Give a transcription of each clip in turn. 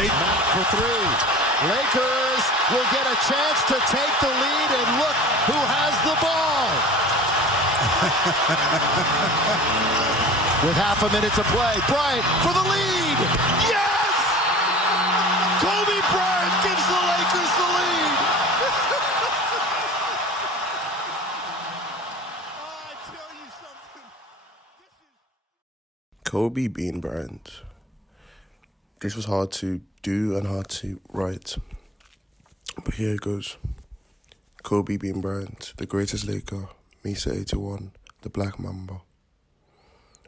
Matt for three. Lakers will get a chance to take the lead, and look who has the ball. With half a minute to play, Bryant for the lead. Yes! Kobe Bryant gives the Lakers the lead. I tell you something. Kobe Bean Bryant. This was hard to do and hard to write. But here it goes. Kobe Bean Bryant, the greatest Laker, Mesa 81, the Black Mamba.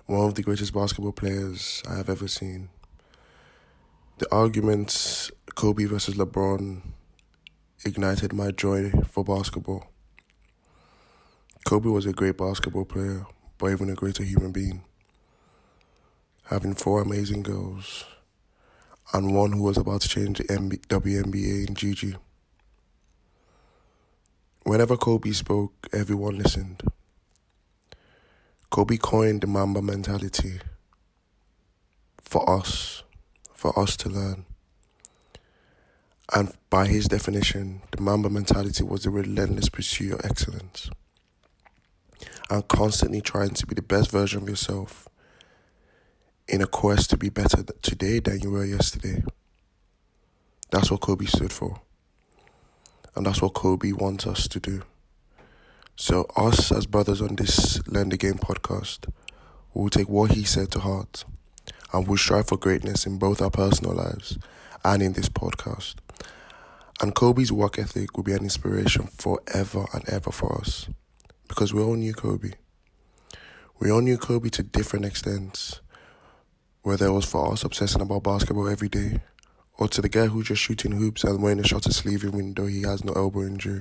One of the greatest basketball players I have ever seen. The arguments Kobe versus LeBron ignited my joy for basketball. Kobe was a great basketball player, but even a greater human being. Having 4 amazing girls, and one who was about to change the WNBA in Gigi. Whenever Kobe spoke, everyone listened. Kobe coined the Mamba mentality for us to learn. And by his definition, the Mamba mentality was the relentless pursuit of excellence and constantly trying to be the best version of yourself in a quest to be better today than you were yesterday. That's what Kobe stood for. And that's what Kobe wants us to do. So us as brothers on this Learn the Game podcast will take what he said to heart and will strive for greatness in both our personal lives and in this podcast. And Kobe's work ethic will be an inspiration forever and ever for us. Because we all knew Kobe. We all knew Kobe to different extents. Whether it was for us obsessing about basketball every day, or to the guy who's just shooting hoops and wearing a shorter sleeve even though he has no elbow injury.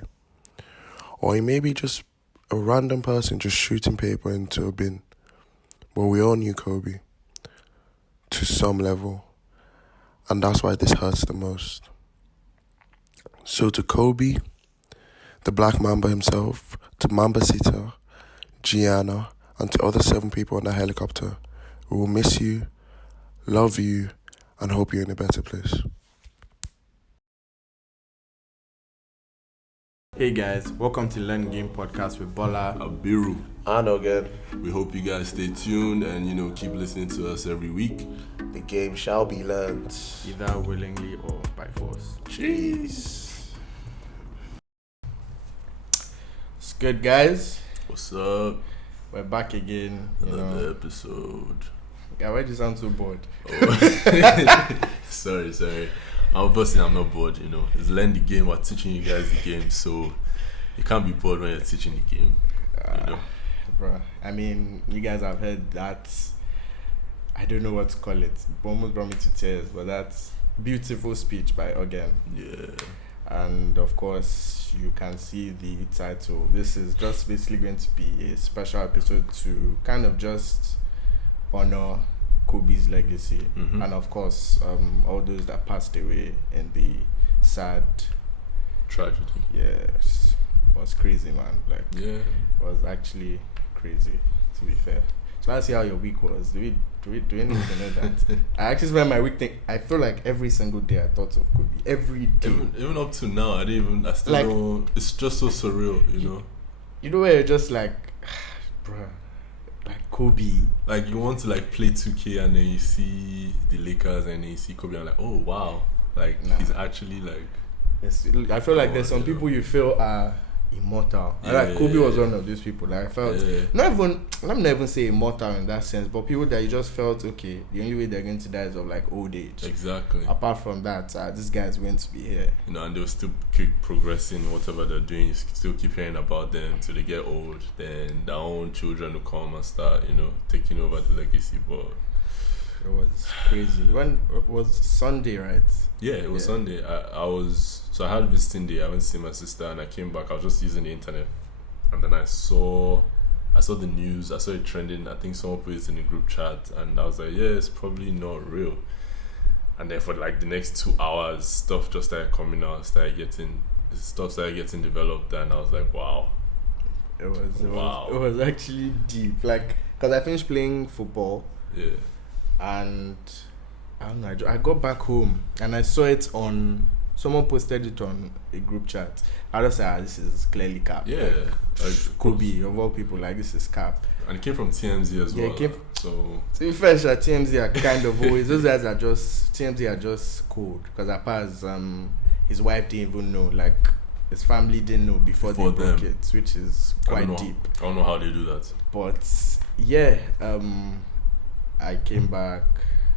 Or he may be just a random person just shooting paper into a bin. But we all knew Kobe to some level. And that's why this hurts the most. So to Kobe, the Black Mamba himself, to Mamba Sita, Gianna, and to other 7 people on that helicopter, we will miss you, love you, and hope you're in a better place. Hey guys, welcome to Learn Game Podcast with Bola, Abiru, And Ogen, we hope you guys stay tuned and keep listening to us every week. the game shall be learned. either willingly or by force. Jeez. It's good, guys. What's up? We're back again. Another episode. Yeah, why do you sound so bored? Oh. sorry. I'm not bored, It's Learn the Game, we're teaching you guys the game, so you can't be bored when you're teaching the game, Bruh, I mean, you guys have heard that, I don't know what to call it, almost brought me to tears, but that's beautiful speech by Ogen. Yeah. And of course, you can see the title. This is just basically going to be a special episode to kind of just honor Kobe's legacy, and of course, all those that passed away in the sad Tragedy. Yes, it was crazy, man. Like, Yeah. it was actually crazy, to be fair. So let's see how your week was. Do we need to know that? I actually spent my week I feel like every single day I thought of Kobe. Every day. Even up to now, I still Like, don't, it's just so surreal, You know where you're just like, bruh, like Kobe. Like you want to play 2K and then you see the Lakers and then you see Kobe and oh wow, he's actually I feel like there's some people you feel are immortal. Like Kobe was one of those people. Like I felt let me not even say immortal in that sense, but people that you just felt okay. The only way they're going to die is of old age. Exactly. Apart from that, this guy's going to be here. And they'll still keep progressing whatever they're doing. You still keep hearing about them till they get old. Then their own children will come and start, taking over the legacy. But it was crazy. When it was Sunday, right? Yeah, it was Sunday. I had visiting day. I went to see my sister and I came back. I was just using the internet, and then I saw the news. I saw it trending. I think someone put it in the group chat, and I was like, yeah, it's probably not real. And then for the next 2 hours, stuff just started coming out. Started getting developed, and I was like, wow. It was actually deep. Because I finished playing football. Yeah. And I don't know. I got back home and I saw it on. Someone posted it on a group chat. I just said, this is clearly cap. Yeah, like Kobe of all people, like this is cap. And it came from TMZ as well. So to be fair, TMZ are kind of always those guys are just TMZ are just cold because apart his wife didn't even know, like his family didn't know before they broke it, which is quite deep. I don't know how they do that. But yeah, I came back.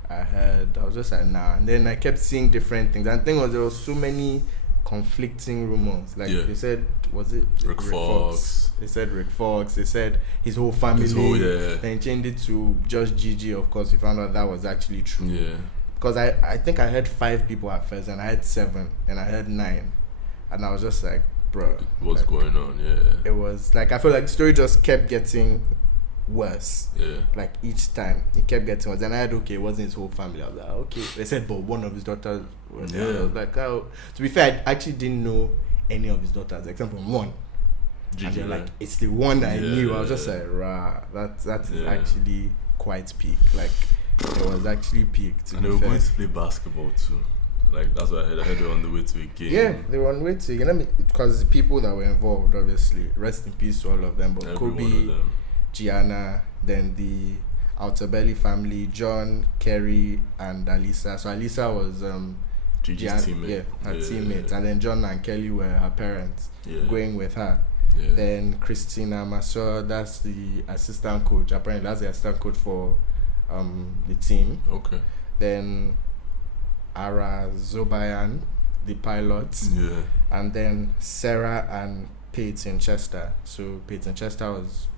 I was just like nah, and then I kept seeing different things. And the thing was, there was so many conflicting rumors. Like they said, was it Rick Fox? They said Rick Fox. They said his whole family. Then changed it to just Gigi. Of course, we found out that was actually true. Yeah. Because I think I heard 5 people at first, and I had 7, and I heard 9, and I was just like, bro, what's going on? Yeah. It was like I feel like the story just kept getting worse. Yeah. Like each time it kept getting worse. And I had it wasn't his whole family. I was like, okay. They said, but one of his daughters was there. I was like, oh. To be fair, I actually didn't know any of his daughters except from one. Gigi, and they're like, it's the one that I knew. I was just like, rah, that is actually quite peak. Like it was actually peak. And they were going to play basketball too. Like that's what I heard. I heard they were on the way to a game. Yeah, they were on the way to because the people that were involved, obviously, rest in peace to all of them. But Kobe, Gianna, then the Outerbelly family, John, Kerry, and Alisa. So Alisa was Gigi's teammate. Yeah, her teammate. And then John and Kelly were her parents going with her. Yeah. Then Christina Masur, that's the assistant coach. Apparently that's the assistant coach for the team. Okay. Then Ara Zobayan, the pilot. Yeah. And then Sarah and Peyton Chester. So Peyton Chester was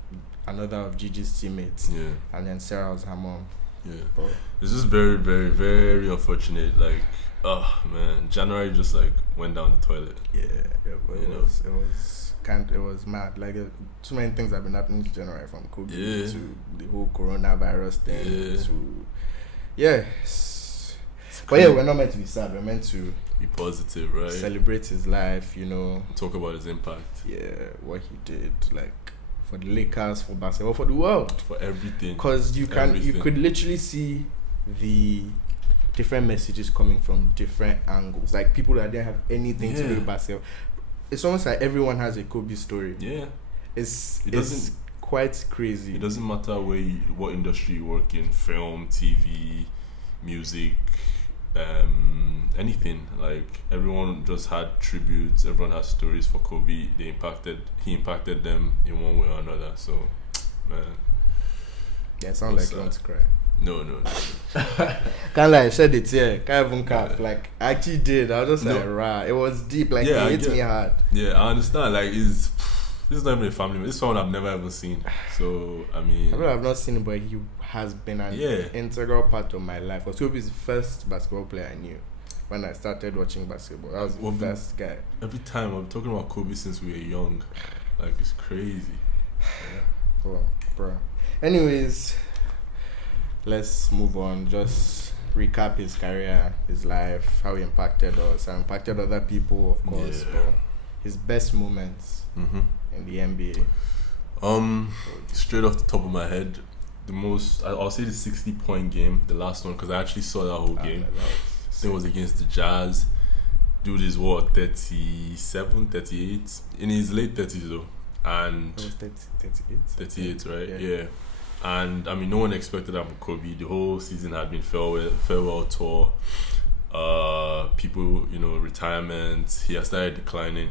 another of Gigi's teammates. Yeah. And then Sarah was her mom. Yeah. But it's just very, very, very unfortunate. Like, oh man, January just like went down the toilet. Yeah, it was mad. Like too many things have been happening to January, from Kobe to the whole coronavirus thing But yeah, we're not meant to be sad. We're meant to be positive, right? Celebrate his life, Talk about his impact. Yeah, what he did, like for the Lakers, for basketball, for the world, for everything. Because you could literally see the different messages coming from different angles. Like people that didn't have anything to do with basketball. It's almost like everyone has a Kobe story. Yeah, it's quite crazy. It doesn't matter what industry you work in, film, TV, music, anything. Like everyone just had tributes. Everyone has stories for Kobe. He impacted them in one way or another. So, man. Yeah, it sounds like you want to cry. No. Can't lie, I shed it here. Can't even cap. Like I actually did. I was just like, rah. It was deep. Like it hit me hard. Yeah, I understand. Like this is not even a family. This is someone I've never ever seen. So I mean, I've not seen him, but he has been an integral part of my life. Because Kobe's the first basketball player I knew when I started watching basketball. That was the first guy. Every time I'm talking about Kobe since we were young. Like it's crazy. Yeah. Bro. Anyways, let's move on. Just recap his career, his life, how he impacted us, how he impacted other people, of course. Yeah. But his best moments in the NBA. Straight off the top of my head, I'll say the 60-point game, the last one, because I actually saw that whole game. It was against the Jazz. Dude is 37, 38, in his late 30s though, and 38, right? Yeah. And I mean, no one expected that from Kobe. The whole season had been farewell tour. People, retirement. He has started declining.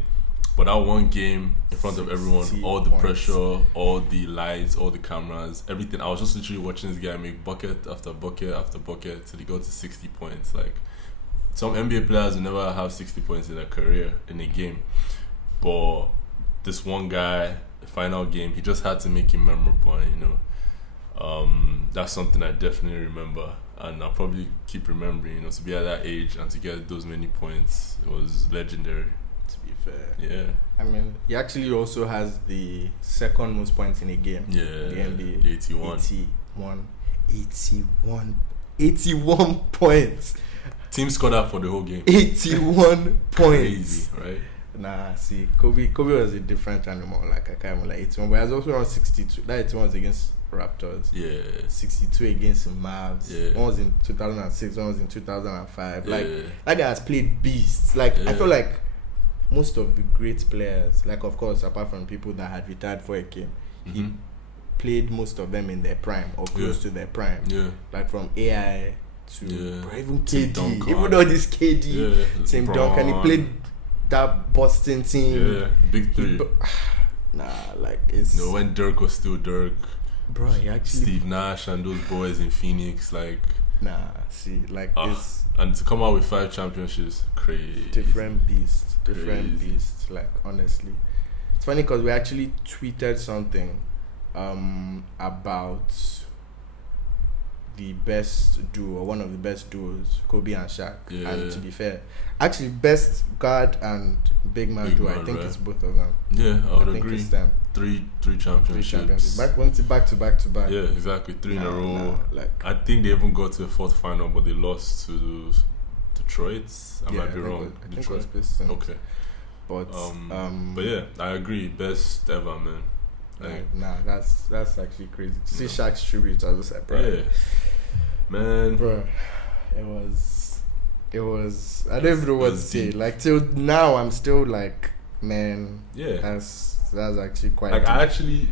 But that one game in front of everyone, all the pressure, all the lights, all the cameras, everything. I was just literally watching this guy make bucket after bucket after bucket till he got to 60 points. Like some NBA players will never have 60 points in their career in a game, but this one guy, the final game, he just had to make it memorable. And, that's something I definitely remember, and I'll probably keep remembering. To be at that age and to get those many points, it was legendary. To be fair, yeah. I mean, he actually also has the second most points in a game. Yeah, the NBA. The 81 points. Team scored that for the whole game. 81 points. Crazy, right? Nah, see, Kobe was a different animal. Like I can't remember, like 81, but he was also around 62. That 81 was against Raptors. Yeah. 62 against the Mavs. Yeah. One was in 2006, one was in 2005. Yeah. Like, that guy has played beasts. Like, I feel like most of the great players, like, of course, apart from people that had retired for a game, he played most of them in their prime or close to their prime. Yeah. Like, from AI to even Tim KD. Duncan. Even though this KD, Tim Duncan, he played that Boston team. Yeah, big three. It's... No, when Dirk was still Dirk. Bro, he actually... Steve Nash and those boys in Phoenix, like... it's... And to come out with 5 championships, crazy. Different beast. Like, honestly. It's funny because we actually tweeted something about the best duo, one of the best duos, Kobe and Shaq. Yeah. And to be fair, actually, best guard and big man duo, I think it's both of them. Yeah, I would think agree. It's them. Three championships. Back to back. Yeah, exactly. 3 in a row. Like, I think they even got to the 4th final, but they lost to Detroit. I might be wrong. I think it was Pistons. Okay. But yeah, I agree. Best ever, man. That's actually crazy. To see Shaq's tribute, I was like, bro. Yeah. Man. Bro, it was I don't even know what to say. Like, till now I'm still like, man, that's actually quite like deep. I actually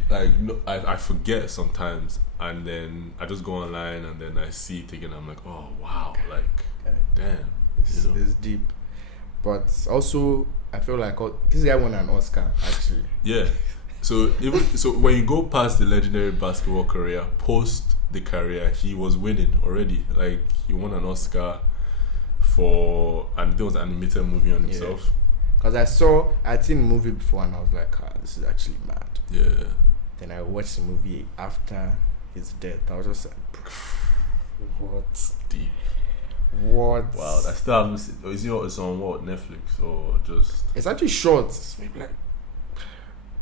I forget sometimes, and then I just go online and then I see it again. I'm like, oh wow, like damn, it's deep. But also I feel like this guy won an Oscar actually. Yeah. So when you go past the legendary basketball career, post the career, he was winning already. Like, he won an Oscar and there was an animated movie on himself. Because I'd seen the movie before and I was like, this is actually mad. Yeah. Then I watched the movie after his death. I was just like, what? Deep. What? Wow, I still haven't seen. It's on what, Netflix or just? It's actually short. It's maybe like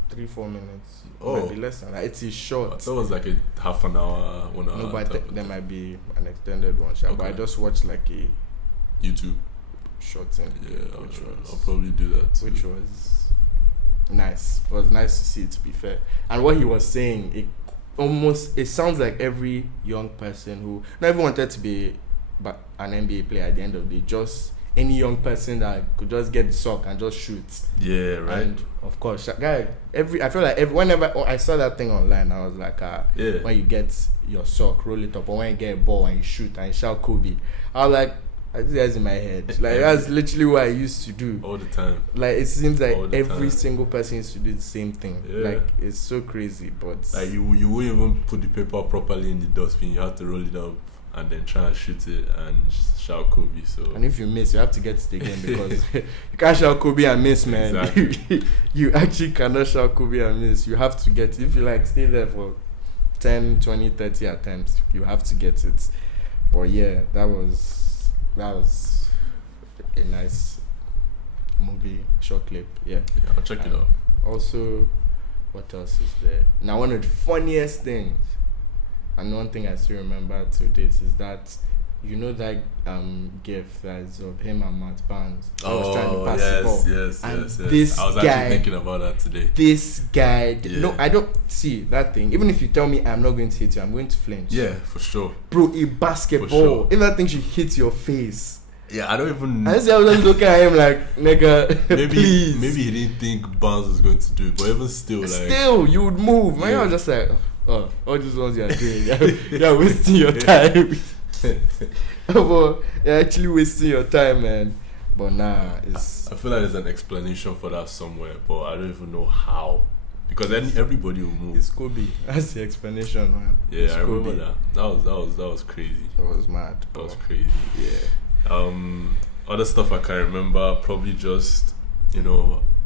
3-4 minutes. Oh, maybe less than that. It's short. I thought it was like a half an hour, 1 hour. No, but there might be an extended one. Okay. But I just watched like a YouTube short thing. Yeah, I'll probably do that too. Which was nice. It was nice to see, to be fair. And what he was saying, it sounds like every young person who never wanted to be an NBA player at the end of the day, just any young person that could just get the sock and just shoot. Yeah, right. And of course, guy, I feel like whenever I saw that thing online, I was like, when you get your sock, roll it up, or when you get a ball and you shoot and you shout Kobe, I was like, this guy's in my head. Like, that's literally what I used to do all the time. Like, it seems like every single person used to do the same thing. Yeah. Like, it's so crazy, but like you won't even put the paper properly in the dustbin. You have to roll it up and then try and shoot it and shout Kobe. So, and if you miss, you have to get it again because you can't shout Kobe and miss, man. Exactly. You actually cannot shout Kobe and miss. You have to get it. If you like stay there for 10, 20, 30 attempts, you have to get it. But yeah, that was a nice movie, short clip. Yeah, I'll check it out. Also, what else is there? Now, one of the funniest things, and one thing I still remember to date, is that that gif that is of him and Matt Barnes. I was trying to pass the ball. Yes. I was actually thinking about that today. This guy, no, I don't see that thing. Even if you tell me I'm not going to hit you, I'm going to flinch. Yeah, for sure. Bro, a basketball, sure. If that thing should hit your face. Yeah, I don't even. I was just looking at him like, nigga, please. Maybe he didn't think Barnes was going to do it, but even still, you would move. Man, I was just like, all these ones you are doing, you're wasting your time. But you're actually wasting your time, man. But I feel like there's an explanation for that somewhere, but I don't even know how. Because then everybody will move. It's Kobe. That's the explanation, man. Yeah, I remember that. That was crazy. That was mad. That was crazy. Yeah. Other stuff I can remember, probably just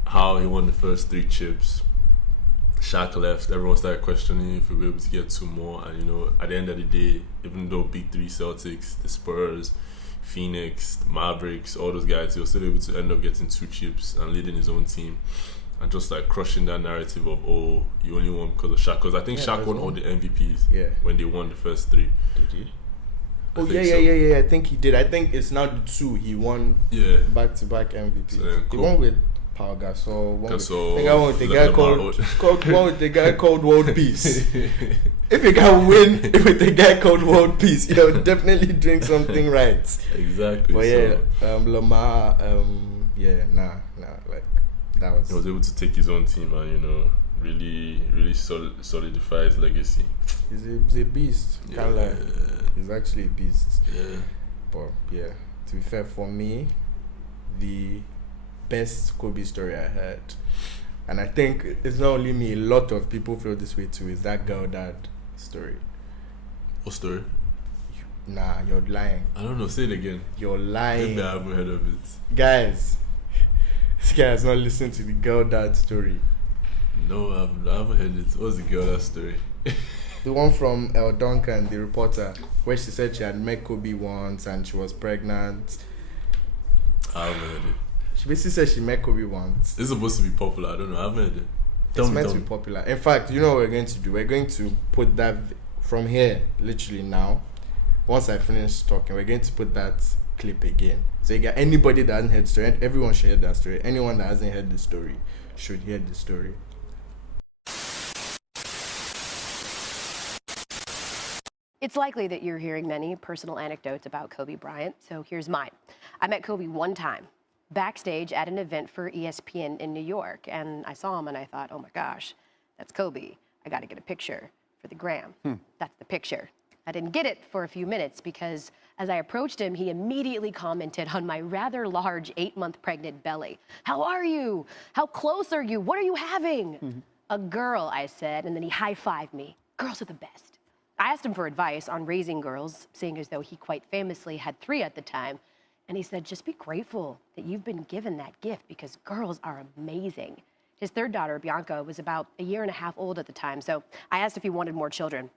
how he won the first 3 chips. Shaq left, everyone started questioning if we were able to get 2 more, and at the end of the day, even though big 3 Celtics, the Spurs, Phoenix, the Mavericks, all those guys, he was still able to end up getting 2 chips and leading his own team and just like crushing that narrative of, oh, you only won because of Shaq, because I think Shaq won all the MVPs when they won the first 3. Did he? Yeah. I think he did. I think it's now the 2 he won back-to-back MVPs. So he won with Pau Gasol. One Gasol, with the guy one with the guy called World Peace. If you can win with the guy called World Peace, you're definitely doing something right. Exactly. But yeah, Lamar, like that was. He was able to take his own team and really solidify his legacy. He's a beast. Yeah. Can't lie. He's actually a beast. Yeah. But yeah, to be fair, for me, the best Kobe story I heard, and I think it's not only me, a lot of people feel this way too, is that girl dad story. What story? Nah, you're lying. I don't know. Say it again. You're lying. Maybe I haven't heard of it. Guys, this guy has not listened to the girl dad story. No, I haven't heard it. What's the girl dad story? The one from Elle Duncan, the reporter, where she said she had met Kobe once and she was pregnant. I haven't heard it. She basically said she met Kobe once. It's supposed to be popular. I don't know. I haven't heard it. It's meant to be popular. In fact, you know what we're going to do? We're going to put that from here, literally now. Once I finish talking, we're going to put that clip again. So you got anybody that hasn't heard the story, everyone should hear that story. Anyone that hasn't heard the story should hear the story. It's likely that you're hearing many personal anecdotes about Kobe Bryant, so here's mine. I met Kobe one time, backstage at an event for ESPN in New York, and I saw him and I thought, oh my gosh, that's Kobe. I gotta get a picture for the gram. That's the picture. I didn't get it for a few minutes because as I approached him, he immediately commented on my rather large 8-month pregnant belly. How are you? How close are you? What are you having? A girl, I said, and then he high-fived me. Girls are the best. I asked him for advice on raising girls, seeing as though he quite famously had 3 at the time. And he said, just be grateful that you've been given that gift because girls are amazing. His 3rd daughter, Bianca, was about a year and a half old at the time. So I asked if he wanted more children.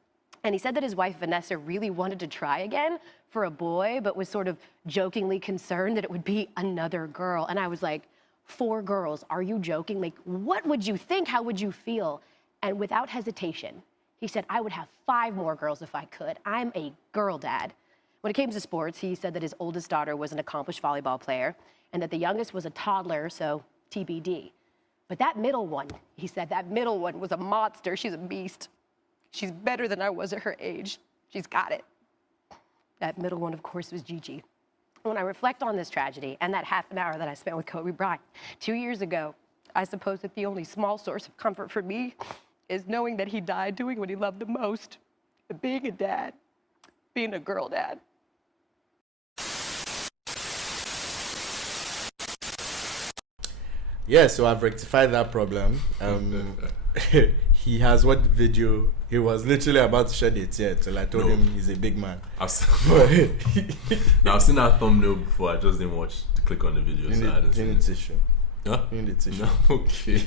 And he said that his wife, Vanessa, really wanted to try again for a boy, but was sort of jokingly concerned that it would be another girl. And I was like, 4 girls, are you joking? Like, what would you think? How would you feel? And without hesitation, he said, I would have 5 more girls if I could. I'm a girl dad. When it came to sports, he said that his oldest daughter was an accomplished volleyball player and that the youngest was a toddler, so TBD. But that middle one, he said, that middle one was a monster. She's a beast. She's better than I was at her age. She's got it. That middle one, of course, was Gigi. When I reflect on this tragedy and that half an hour that I spent with Kobe Bryant 2 years ago, I suppose that the only small source of comfort for me is knowing that he died doing what he loved the most, being a dad, being a girl dad. Yeah, so I've rectified that problem. He has watched the video. He was literally about to shed a tear till I told him he's a big man. I've seen that thumbnail before. I just didn't click on the video, so I hadn't seen it. Tissue. Huh? You need tissue. No, I'm okay.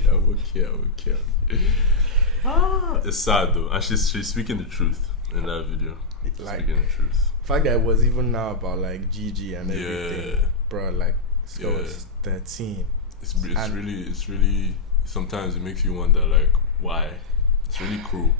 It's sad though, and she's speaking the truth in that video. Speaking the truth. The fact that it was even now about like Gigi and everything, bro. Like, this girl was 13. It's really. Sometimes it makes you wonder, like, why? It's really cruel.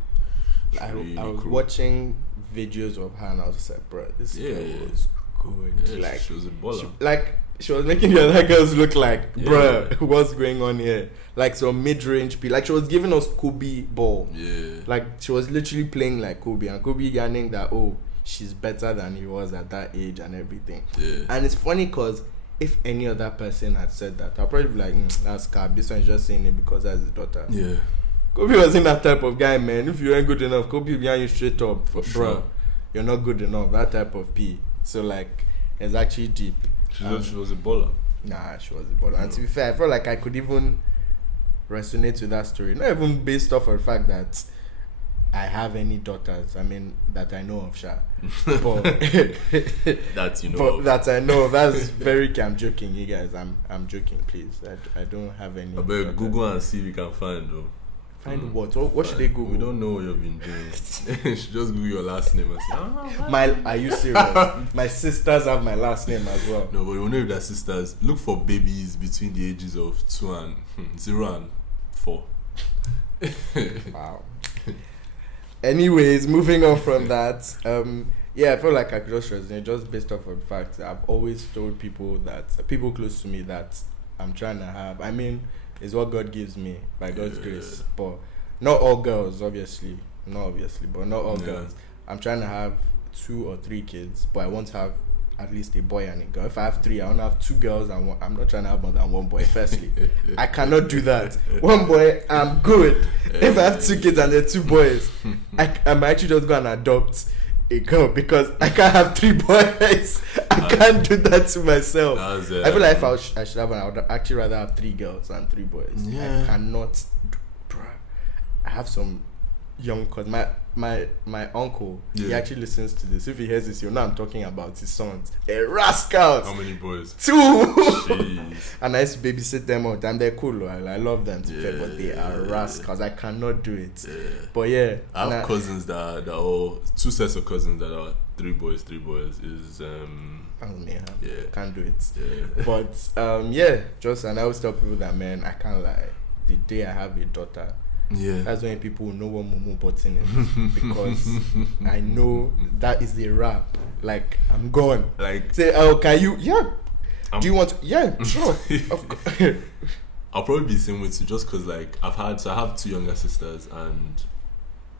I was watching videos of her and I was just like, bro, this girl was good. Yeah, like, she was a baller. She was making the other girls look like, bruh, what's going on here? Like, some mid-range play. Like, she was giving us Kobe ball. Yeah. Like, she was literally playing like Kobe. And Kobe yarning that, oh, she's better than he was at that age and everything. Yeah. And it's funny because if any other person had said that, I'd probably be like, that's cap. This one's just saying it because that's his daughter. Yeah. Kobe wasn't that type of guy, man. If you ain't good enough, Kobe will behind you straight up. For bro, sure. You're not good enough. That type of P. So, like, it's actually deep. She was a baller. Nah, she was a baller. And to be fair, I felt like I could even resonate with that story. Not even based off of the fact that I have any daughters. I mean, that I know of, Sha. But that you know but of. that I know of. That's very... I'm joking, you guys. I'm joking, please. I don't have any. I better Google and see if you can find, though. Find what? What should they Google? We don't know what you've been doing. You should just Google your last name and say, Are you serious? My sisters have my last name as well. No, but you know if they're sisters, look for babies between the ages of 0 and 4. Wow. Anyways, moving on from that, I feel like I could just resonate just based off of the fact that I've always told people close to me that I'm trying to have. I mean, it's what God gives me by God's grace. But not all girls, obviously. Not obviously, but not all girls. I'm trying to have 2 or 3 kids, but I want to have at least a boy and a girl. If I have 3, I want to have 2 girls and 1. I'm not trying to have more than 1 boy. Firstly, I cannot do that. 1 boy, I'm good. If I have 2 kids and they're 2 boys, I'm actually just going to adopt a girl because I can't have 3 boys. I can't do that to myself. I feel like if I should have one, I would actually rather have 3 girls than 3 boys. Yeah. I cannot. I have some young cause my uncle, he actually listens to this. If he hears this, you'll know I'm talking about his sons. They're rascals. How many boys? 2. Jeez. And I used to babysit them out, and they're cool. I love them, but they are rascals. I cannot do it. But yeah, I have cousins that are all 2 sets of cousins that are 3 boys. 3 boys is can't do it. But and I always tell people that, man, I can't lie. The day I have a daughter, that's when people know what Mumu button is, because I know that is the wrap. Like, I'm gone. Like, say, oh, can you? Yeah. Do you want to? Yeah, sure. Of course. I'll probably be the same with you, just because like I have 2 younger sisters, and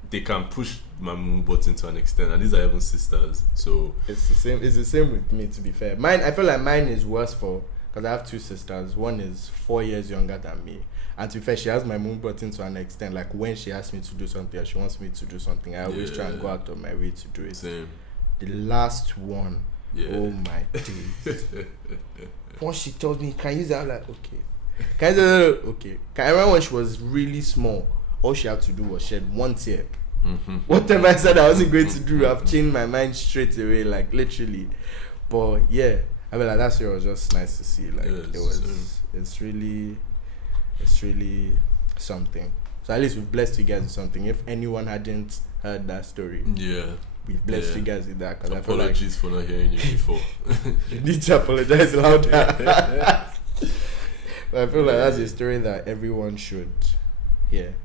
they can push my Mumu button to an extent, and these are even sisters, so it's the same with me, to be fair. I feel like mine is worse because I have 2 sisters. One is 4 years younger than me. And to be fair, she has my Mumu button to an extent. Like, when she asks me to do something or she wants me to do something, I always try and go out of my way to do it. Same. The last one, oh my days. Once she told me, can you use that? I'm like, okay. Okay. I remember when she was really small, all she had to do was shed 1 tear. Whatever I said I wasn't going to do, I've changed my mind straight away, like, literally. But yeah, I mean, like, that year was just nice to see. Like, it's really something. So at least we've blessed you guys with something. If anyone hadn't heard that story, we've blessed you guys with that. Because apologies for not hearing it before. You need to apologize louder. But I feel like that's a story that everyone should hear.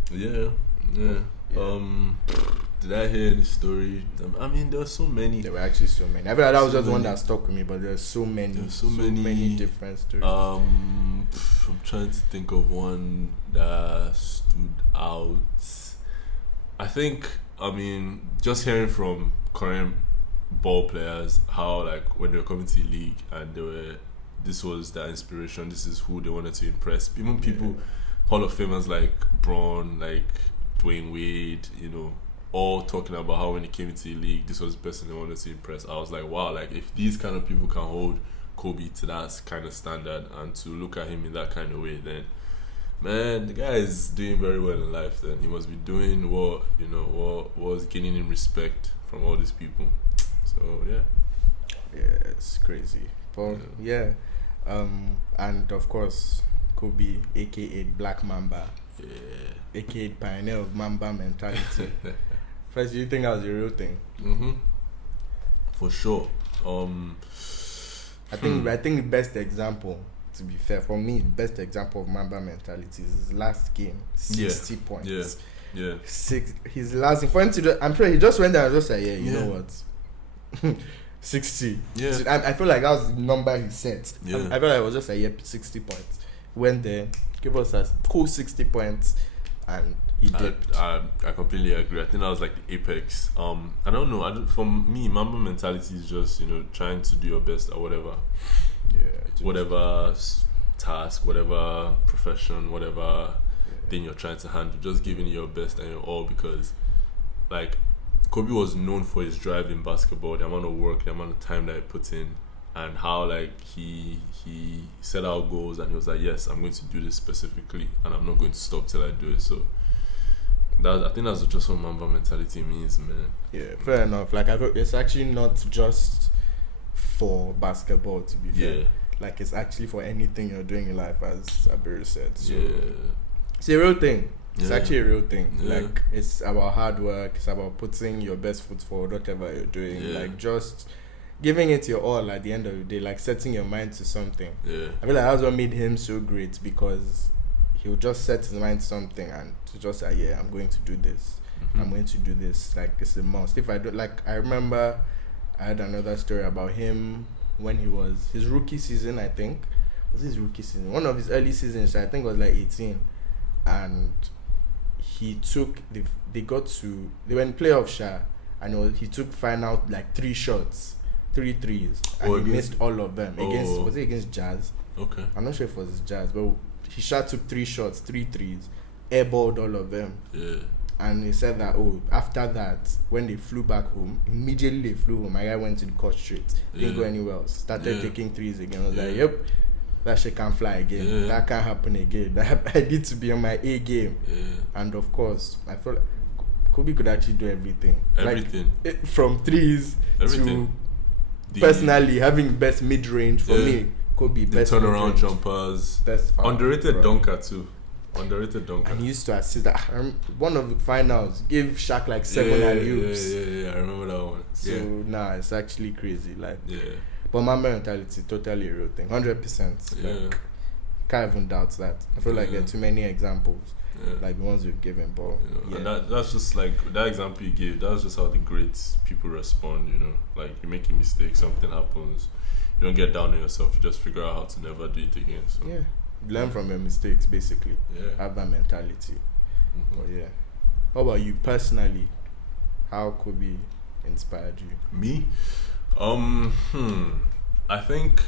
Did I hear any story? I mean, there were so many. There were actually so many. I feel like that was just one that stuck with me, but there's so many. There's so many different stories. I'm trying to think of one that stood out. I think, just hearing from current ball players how, like, when they were coming to the league and this was their inspiration, this is who they wanted to impress. Even people, Hall of Famers like Braun, like Dwayne Wade, all talking about how when he came into the league, this was the person they wanted to impress. I was like, wow, like, if these kind of people can hold Kobe to that kind of standard and to look at him in that kind of way, then, man, the guy is doing very well in life. Then he must be doing what was gaining him respect from all these people. So it's crazy. But and of course, Kobe, aka Black Mamba, aka pioneer of Mamba mentality. First, do you think that was a real thing? For sure. I think the best example, to be fair, for me, the best example of Mamba mentality is his last game, 60 points. Yeah. His last game. For him to I'm sure he just went there and just said, you know what? 60. Yeah. I feel like that was the number he set. Yeah. I feel like it was just 60 points. Went there, gave us a cool 60 points, and he did. I completely agree. I think that was like the apex. I don't know. For me, Mamba mentality is just trying to do your best at whatever. Whatever task, whatever profession, whatever thing you're trying to handle, just giving it your best and your all, because like Kobe was known for his drive in basketball, the amount of work, the amount of time that he put in, and how like he set out goals and he was like, yes, I'm going to do this specifically and I'm not going to stop till I do it. So I think that's just what Mamba mentality means, man. Yeah, fair enough. Like, I thought it's actually not just for basketball, to be fair. Like, it's actually for anything you're doing in life, as Abiru said. So it's a real thing. It's actually a real thing. Like, it's about hard work. It's about putting your best foot forward, whatever you're doing. Like, just giving it your all at the end of the day. Like, setting your mind to something. I feel like that's what made him so great, because he would just set his mind to something and to just say, I'm going to do this. I'm going to do this. Like, it's a must. If I do, like, I remember I had another story about him when he was his rookie season, I think, was his rookie season, one of his early seasons, I think it was like 18, and he took they were in playoff and he took final like 3 shots, 3 threes, and he missed all of them was it against Jazz? Okay. I'm not sure if it was Jazz, but he took 3 shots, 3 threes, airballed all of them. Yeah. And he said that after that, when they flew back home, immediately they flew home. My guy went to the court straight, didn't go anywhere else. Started taking threes again. I was like, yep, that shit can't fly again. Yeah. That can't happen again. I need to be on my A game. Yeah. And of course, I felt like Kobe could actually do everything. Everything. Like, from threes everything. to personally having best mid range for me. Kobe best turnaround jumpers. Best underrated dunker too. Underrated dunker. And he used to assist. One of the finals gave Shaq like 7 alley-oops. Yeah, I remember that one. So it's actually crazy. Like, yeah. But Mamba mentality, totally a real thing, 100%. Yeah. Like, can't even doubt that. I feel like there are too many examples, like the ones we've given. But and that's just like that example you gave. That's just how the great people respond. You know, like you make a mistake, something happens. You don't get down on yourself. You just figure out how to never do it again. So learn from your mistakes, basically. Have that mentality. But how about you personally? How Kobe inspired you? Me, I think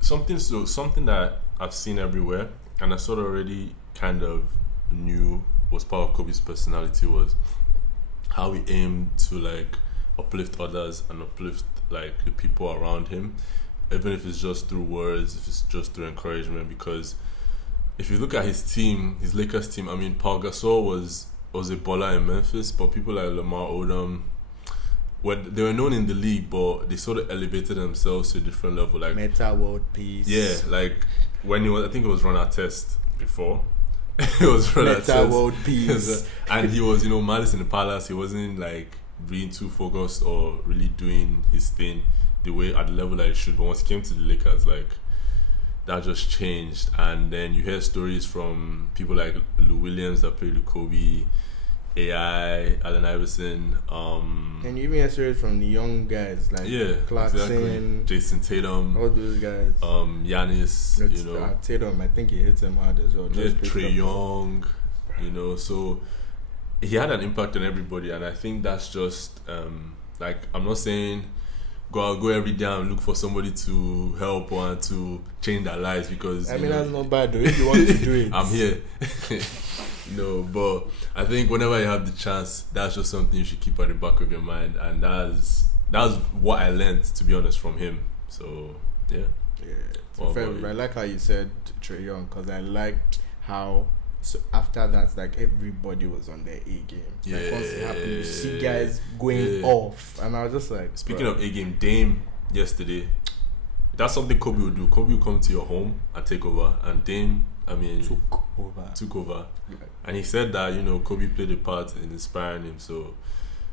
something that I've seen everywhere, and I sort of already kind of knew was part of Kobe's personality, was how he aimed to like uplift others and uplift like the people around him, even if it's just through words, if it's just through encouragement. Because if you look at his team, his Lakers team, I mean, Paul Gasol was a Bola in Memphis, but people like Lamar Odom, they were known in the league, but they sort of elevated themselves to a different level. Like Meta World Peace. Yeah, like when he was, I think it was Ron Artest before. It was Ron Artest. Meta World Peace. And he was, Malice in the Palace. He wasn't like being too focused or really doing his thing the way at the level that he should. But once he came to the Lakers, like that just changed. And then you hear stories from people like Lou Williams that played with Kobe, AI, Allen Iverson, and you even hear stories from the young guys like Clarkson, exactly. Jason Tatum, all those guys. Giannis, Tatum, I think he hits them hard as well. Trae Young, so he had an impact on everybody, and I think that's just like, I'm not saying go every day and look for somebody to help or to change their lives, because I mean that's not bad though. If you want to do it, I'm here. No, but I think whenever you have the chance, that's just something you should keep at the back of your mind, and that's what I learned, to be honest, from him. So I like how you said Trae Young, because I liked how after that, like, everybody was on their A game. Like, once it happened, you see guys going off, and I was just like, speaking of A game, Dame yesterday, that's something Kobe would do. Kobe would come to your home and take over, and Dame, I mean, took over. And he said that, Kobe played a part in inspiring him. So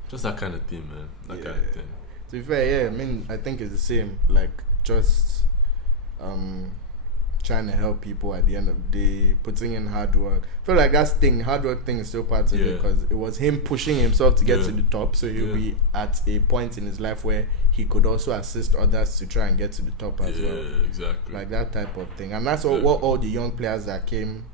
just that kind of thing, man. That kind of thing. To be fair, I mean, I think it's the same. Like, just trying to help people at the end of the day, putting in hard work. I feel like that's thing. Hard work thing is still part of it, because it was him pushing himself to get to the top. So he'll be at a point in his life where he could also assist others to try and get to the top as well. Yeah, exactly. Like that type of thing. And that's what all the young players that came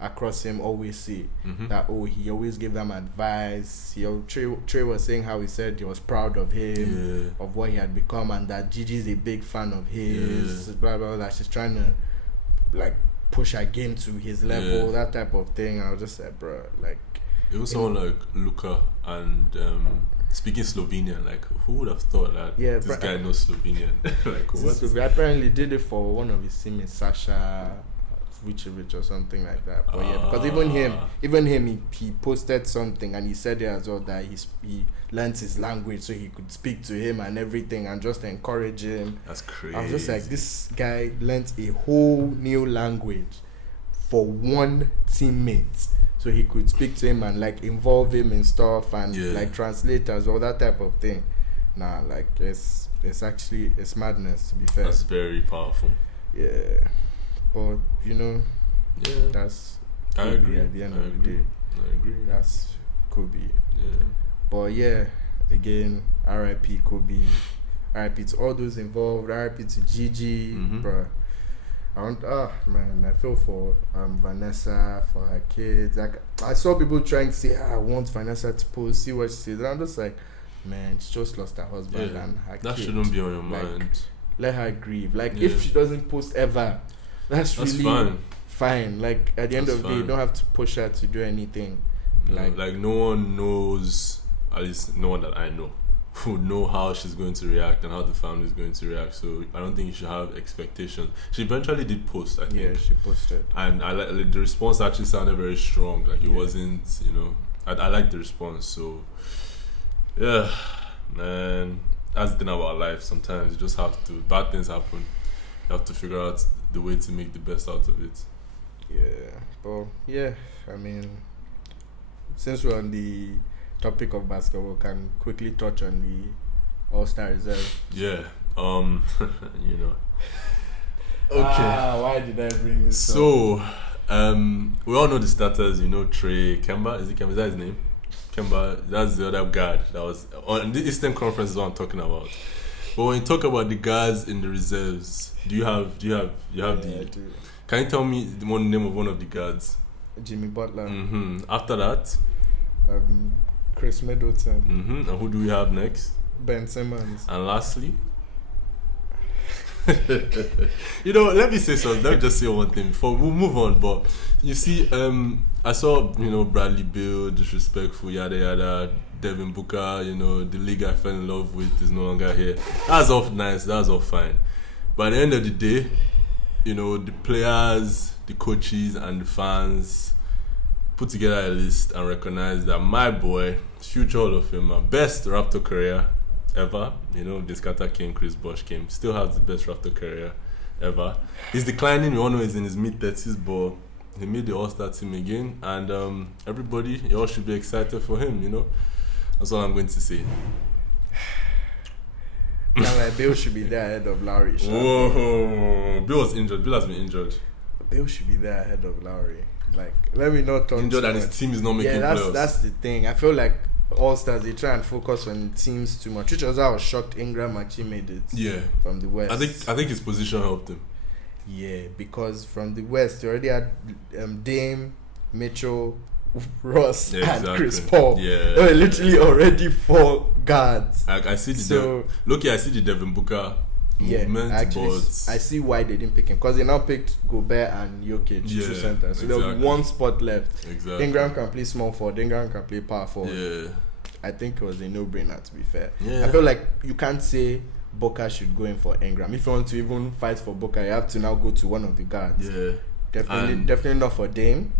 across him always say. That, he always gave them advice. Trey was saying how he said he was proud of him, of what he had become, and that Gigi's a big fan of his, blah, blah, blah. She's trying to, like, push her game to his level, that type of thing. And I was just like, bro, like... It was someone like Luka and... speaking Slovenian, like, who would have thought that this guy knows Slovenian? Like, what? We apparently did it for one of his teammates, Sasha Vucevic or something like that. But because even him, he posted something, and he said it as well, that he learnt his language so he could speak to him and everything, and just encourage him. That's crazy. I was just like, this guy learnt a whole new language for one teammate, so he could speak to him and, like, involve him in stuff and like translators, all that type of thing. Like, it's madness, to be fair. That's very powerful. Yeah, but that's Kobe. I agree. At the end of the day, I agree. that's Kobe. Yeah. But again, R.I.P. Kobe, R.I.P. to all those involved, R.I.P. to Gigi, bruh. Man, I feel for Vanessa, for her kids. Like, I saw people trying to say, I want Vanessa to post, see what she says. And I'm just like, man, she just lost her husband and her kid. That shouldn't be on your Like, mind. let her grieve. Like, if she doesn't post ever, that's really fine. Like, at the end of the day, you don't have to push her to do anything. Like no one knows, at least no one that I know, would know how she's going to react and how the family is going to react. So I don't think you should have expectations. She eventually did post, I think. Yeah, she posted. And I like the response actually sounded very strong. Like it wasn't, I like the response. So yeah, man, that's the thing about life. Sometimes you just have to, bad things happen. You have to figure out the way to make the best out of it. Yeah, but yeah, I mean, since we're on the topic of basketball, can quickly touch on the All-Star reserve. Yeah, Okay. Why did I bring this up? So, we all know the starters. Trey Kemba. Is that his name? Kemba. That's the other guard that was on the Eastern Conference. Is what I'm talking about. But when you talk about the guards in the reserves, do you have the? I do. Can you tell me the name of one of the guards? Jimmy Butler. After that, Chris Middleton. And who do we have next? Ben Simmons. And lastly, let me say something. Let me just say one thing before we'll move on. But you see, I saw Bradley Beal disrespectful, yada yada. Devin Booker, the league I fell in love with is no longer here. That's all nice. That's all fine. But at the end of the day, the players, the coaches, and the fans put together a list and recognize that my boy, future Hall of Famer, best Raptor career ever. Vince Carter came, Chris Bosh came, still has the best Raptor career ever. He's declining. We all know he's in his mid-30s, but he made the All-Star team again, and everybody, you all should be excited for him. That's all I'm going to say. Bill should be there ahead of Lowry. Whoa, Bill was injured. Bill has been injured. Bill should be there ahead of Lowry. Like, let me not talk injured and his team is not making playoffs. That's the thing. I feel like All-Stars, they try and focus on teams too much, which was I was shocked Ingram actually made it. Yeah, from the West. I think his position helped him. Yeah, because from the West, you already had Dame, Mitchell, Ross, and Chris Paul. Yeah, they were literally already 4 guards. I see I see the Devin Booker movement, but I see why they didn't pick him, because they now picked Gobert and Jokic, 2 centers. So there's 1 spot left. Exactly. Ingram can play small forward. Ingram can play power forward. Yeah, I think it was a no-brainer, to be fair. Yeah. I feel like you can't say Booker should go in for Ingram. If you want to even fight for Booker, you have to now go to one of the guards. Yeah, definitely not for Dame.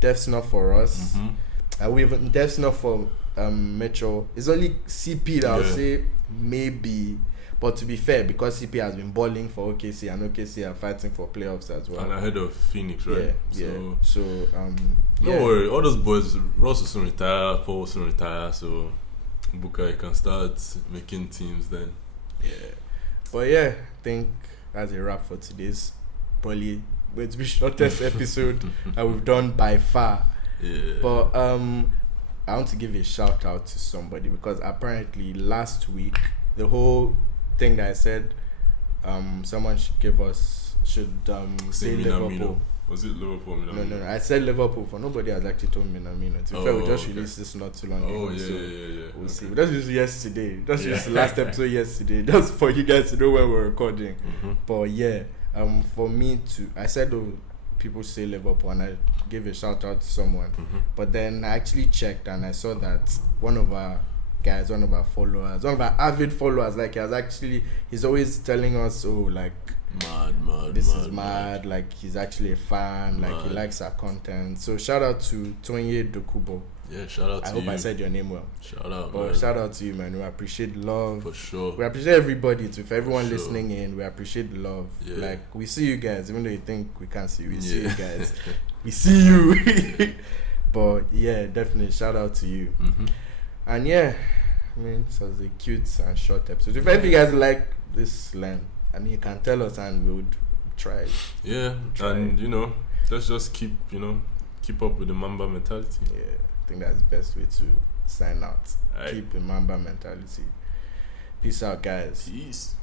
Def's not for us. Def's not for Mitchell. It's only CP that I'll say maybe. But to be fair, because CP has been balling for OKC, and OKC are fighting for playoffs as well. And ahead of Phoenix, right? So don't worry, all those boys, Ross will soon retire, Paul will soon retire, so Booker can start making teams then. Yeah. But yeah, I think that's a wrap for today's probably going to be shortest episode that we've done by far. Yeah. But I want to give a shout out to somebody, because apparently last week the whole thing that I said someone should say Liverpool. Minamino. Was it Liverpool? Minamino? No, I said Liverpool, for nobody has actually told me Minamino. To be fair, we just released this not too long ago. We'll see. We just released yesterday. Just released the last episode yesterday, just for you guys to know when we're recording. But yeah, for me I said people say Liverpool, and I gave a shout out to someone. But then I actually checked and I saw that one of our guys, one of our followers, one of our avid followers, like he's always telling us, this is mad, like he's actually a fan, like he likes our content. So shout out to Tonye Dokubo. Yeah, shout out to you. I hope I said your name well. Shout out, but man. Shout out to you, man. We appreciate the love. For sure. We appreciate everybody too. For everyone listening in, we appreciate the love. Yeah. Like, we see you guys, even though you think we can't see you, we see you guys. We see you. But yeah, definitely shout out to you. And yeah, I mean, this was a cute and short episode. If you guys like this length, I mean, you can tell us and we would try. Yeah, and let's just keep up with the Mamba mentality. Yeah, I think that's the best way to sign out. Aye. Keep the Mamba mentality. Peace out, guys. Peace.